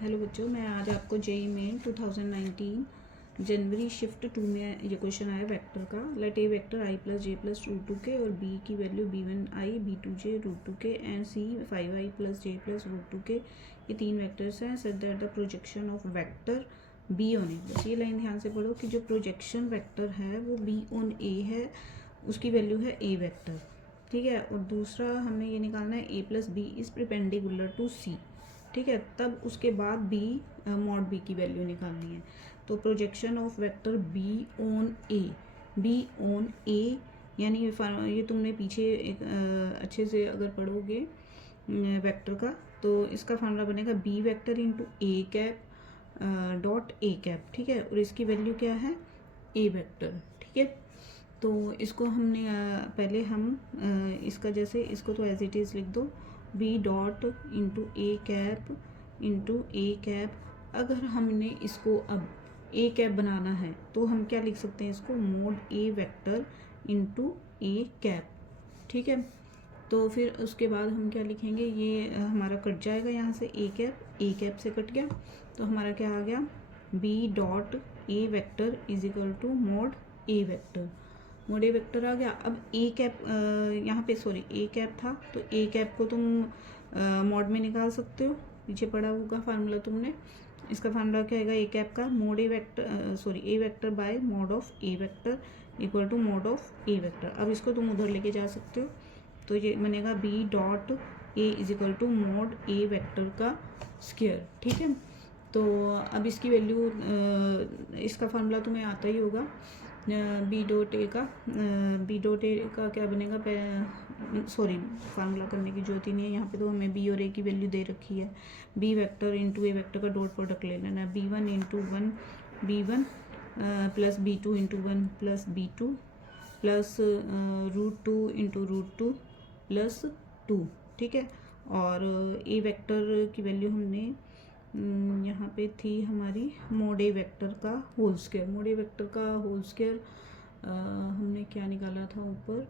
Hello बच्चों, मैं आज आपको जेईई मेन 2019 जनवरी शिफ्ट 2 में ये क्वेश्चन आया वेक्टर का। Let a vector i plus j plus root two k और बी की value b1i b2j root two k and c 5i plus j plus root two k. ये तीन vectors हैं। Such that the projection of vector b on a, बस ये line ध्यान से पढ़ो कि जो प्रोजेक्शन वेक्टर है वो बी ऑन ए है, उसकी वैल्यू है ए वेक्टर। ठीक है। और दूसरा हमने ये निकालना है a plus b is perpendicular to c. ठीक है। तब उसके बाद बी मॉड बी की वैल्यू निकालनी है। तो projection of vector b on a यानी ये तुमने पीछे एक अच्छे से अगर पढ़ोगे वेक्टर का, तो इसका फार्मूला बनेगा B vector into A cap dot A cap. ठीक है। और इसकी वैल्यू क्या है, ए वेक्टर। ठीक है। तो इसको हमने पहले हम इसका जैसे इसको तो एज इट इज़ लिख दो, B dot into A cap. अगर हमने इसको अब ए कैप बनाना है तो हम क्या लिख सकते हैं, इसको mode A vector into A cap. ठीक है। तो फिर उसके बाद हम क्या लिखेंगे, ये हमारा कट जाएगा यहाँ से, ए कैप से कट गया, तो हमारा क्या आ गया, b dot a vector is equal to mod A vector. Mod A vector आ गया। अब ए कैप यहाँ पे सॉरी ए कैप था, तो ए कैप को तुम मॉड में निकाल सकते हो, पीछे पढ़ा होगा फार्मूला तुमने। इसका फार्मूला क्या आएगा, ए कैप का mod A vector A vector by mod of A vector equal to mod of A vector. अब इसको तुम उधर लेके जा सकते हो, तो ये बनेगा B dot A is equal to mod A vector का स्क्वायर। ठीक है। तो अब इसकी वैल्यू इसका फार्मूला तुम्हें आता ही होगा, बी डॉट ए का क्या बनेगा, सॉरी फार्मूला करने की जरूरत ही नहीं है, यहाँ पे तो हमें बी और ए की वैल्यू दे रखी है। B vector into A vector का डॉट प्रोडक्ट ले लेना है, b1 into one b1 plus b2 into one plus b2 plus root two into root two plus 2। ठीक है। और ए वेक्टर की वैल्यू हमने यहाँ पे थी हमारी मोड ए वेक्टर का होल स्क्वायर। मोड ए वेक्टर का होल स्क्वायर हमने क्या निकाला था ऊपर,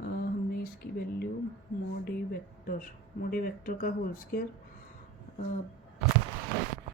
हमने इसकी वैल्यू मोड ए वेक्टर का होल स्क्वायर